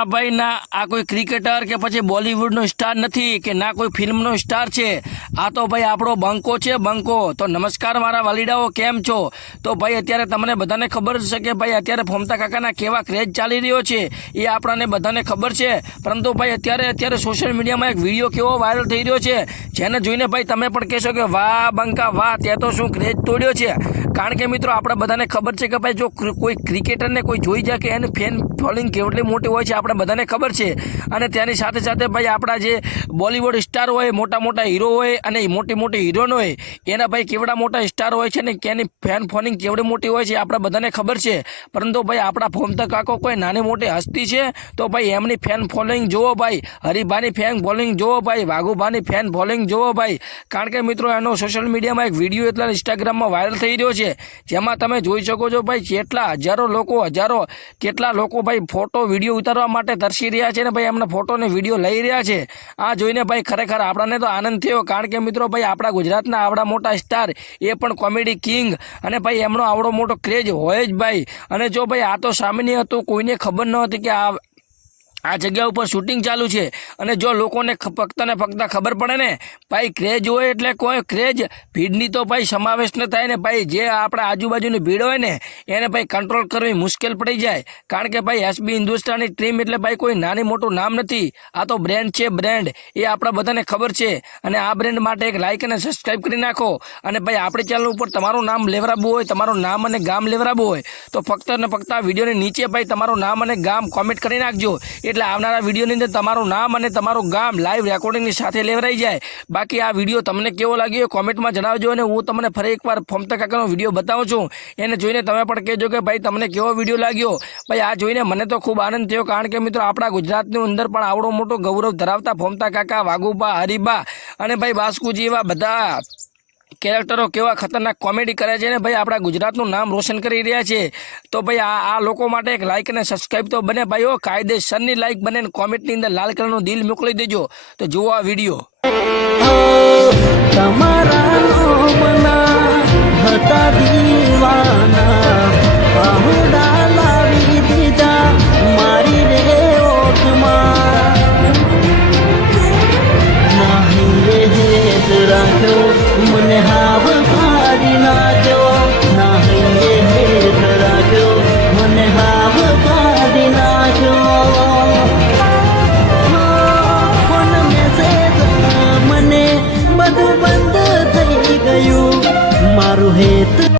ના ભાઈ ના, આ કોઈ ક્રિકેટર કે પછી બોલિવૂડનો સ્ટાર નથી કે ના કોઈ ફિલ્મનો સ્ટાર છે, આ તો ભાઈ આપણો બંકો છે, બંકો। તો નમસ્કાર મારા વાલીડાઓ, કેમ છો? તો ભાઈ અત્યારે તમને બધાને ખબર છે કે ભાઈ અત્યારે ફોમતા કાકાના કેવા ક્રેઝ ચાલી રહ્યો છે એ આપણને બધાને ખબર છે। પરંતુ ભાઈ અત્યારે સોશિયલ મીડિયામાં એક વિડીયો કેવો વાયરલ થઈ રહ્યો છે, જેને જોઈને ભાઈ તમે પણ કહેશો કે વાહ બંકા વાહ, તે તો શું ક્રેઝ તોડ્યો છે। કારણ કે મિત્રો આપણે બધાને ખબર છે કે ભાઈ જો કોઈ ક્રિકેટરને કોઈ જોઈ જાય કે એનું ફેન ફોલોઈંગ કેવડી મોટી હોય છે આપણે બધાને ખબર છે। અને તેની સાથે સાથે ભાઈ આપણા જે બોલિવૂડ સ્ટાર હોય, મોટા મોટા હીરો હોય અને મોટી મોટી હિરોઈન હોય, એના ભાઈ કેવડા મોટા સ્ટાર હોય છે ને એની ફેન ફોલોઈંગ કેવડી મોટી હોય છે આપણે બધાને ખબર છે। પરંતુ ભાઈ આપણા ફોમતા કાકો કોઈ નાની મોટી હસ્તી છે તો ભાઈ એમની ફેન ફોલોઈંગ જુઓ ભાઈ, હરિભાની ફેન ફોલોઈંગ જુઓ ભાઈ, વાઘુભાની ફેન ફોલોઈંગ જુઓ ભાઈ। કારણ કે મિત્રો એનો સોશિયલ મીડિયામાં એક વિડીયો એટલા ઇન્સ્ટાગ્રામમાં વાયરલ થઈ રહ્યો છે, જેમાં તમે જોઈ શકો છો ભાઈ કેટલા કેટલા લોકો ભાઈ ફોટો વિડીયો ઉતારવા માટે તરસી રહ્યા છે ને ભાઈ એમના ફોટો ને વિડીયો લઈ રહ્યા છે। આ જોઈને ભાઈ ખરેખર આપણને તો આનંદ થયો। કારણ કે મિત્રો ભાઈ આપણા ગુજરાતના આવડા મોટા સ્ટાર, એ પણ કોમેડી કિંગ, અને ભાઈ એમનો આવડો મોટો ક્રેઝ હોય જ ભાઈ। અને જો ભાઈ આ તો સામાન્ય હતું, કોઈને ખબર ન હતી કે આ જગ્યા ઉપર શૂટિંગ ચાલુ છે। અને જો લોકોને ફક્ત ને ફક્ત ખબર પડે ને ભાઈ ક્રેઝ હોય એટલે કોઈ ક્રેઝ, ભીડની તો ભાઈ સમાવેશ ન થાય ને ભાઈ, જે આપણા આજુબાજુની ભીડ હોય ને એને ભાઈ કંટ્રોલ કરવી મુશ્કેલ પડી જાય। કારણ કે ભાઈ એસબી હિન્દુસ્તાની ટીમ એટલે ભાઈ કોઈ નાની મોટું નામ નથી, આ તો બ્રેન્ડ છે, બ્રેન્ડ, એ આપણા બધાને ખબર છે। અને આ બ્રેન્ડ માટે એક લાઇક અને સબસ્ક્રાઈબ કરી નાખો। અને ભાઈ આપણી ચેનલ ઉપર તમારું નામ લેવરાવવું હોય, તમારું નામ અને ગામ લેવરાવવું હોય તો ફક્ત ને ફક્ત આ વિડીયોની નીચે ભાઈ તમારું નામ અને ગામ કોમેન્ટ કરી નાખજો, એટલે આવનારા વિડીયોની અંદર તમારું નામ અને તમારું ગામ લાઈવ રેકોર્ડિંગની સાથે લેવરાઈ જાય। બાકી આ વિડીયો તમને કેવો લાગ્યો કોમેન્ટમાં જણાવજો, અને હું તમને ફરી એકવાર ફોમતા કાકાનો વિડીયો બતાવું છું, એને જોઈને તમે પણ કહેજો કે ભાઈ તમને કેવો વિડીયો લાગ્યો। ભાઈ આ જોઈને મને તો ખૂબ આનંદ થયો। કારણ કે મિત્રો આપણા ગુજરાતની અંદર પણ આવડો મોટો ગૌરવ ધરાવતા ફોમતા કાકા, વાઘુબા, હરિબા અને ભાઈ બાસ્કુજી એવા બધા કેરેક્ટરો કેવા ખતરનાક કોમેડી કરે છે ને ભાઈ આપણા ગુજરાતનું નામ રોશન કરી રહ્યા છે। તો ભાઈ આ લોકો માટે એક લાઇક અને સબસ્ક્રાઈબ તો બને ભાઈ, કાયદેસરની લાઇક બને, કોમેન્ટની અંદર લાલ કલરનું દિલ મોકલી દેજો। તો જુઓ આ વિડીયો। તમારા નોમના હતા દીવાના, બાહુડા લાવી દીધા મારી રે ઓખમાં, નાહી રે હેત રાખ્યો મને હાવ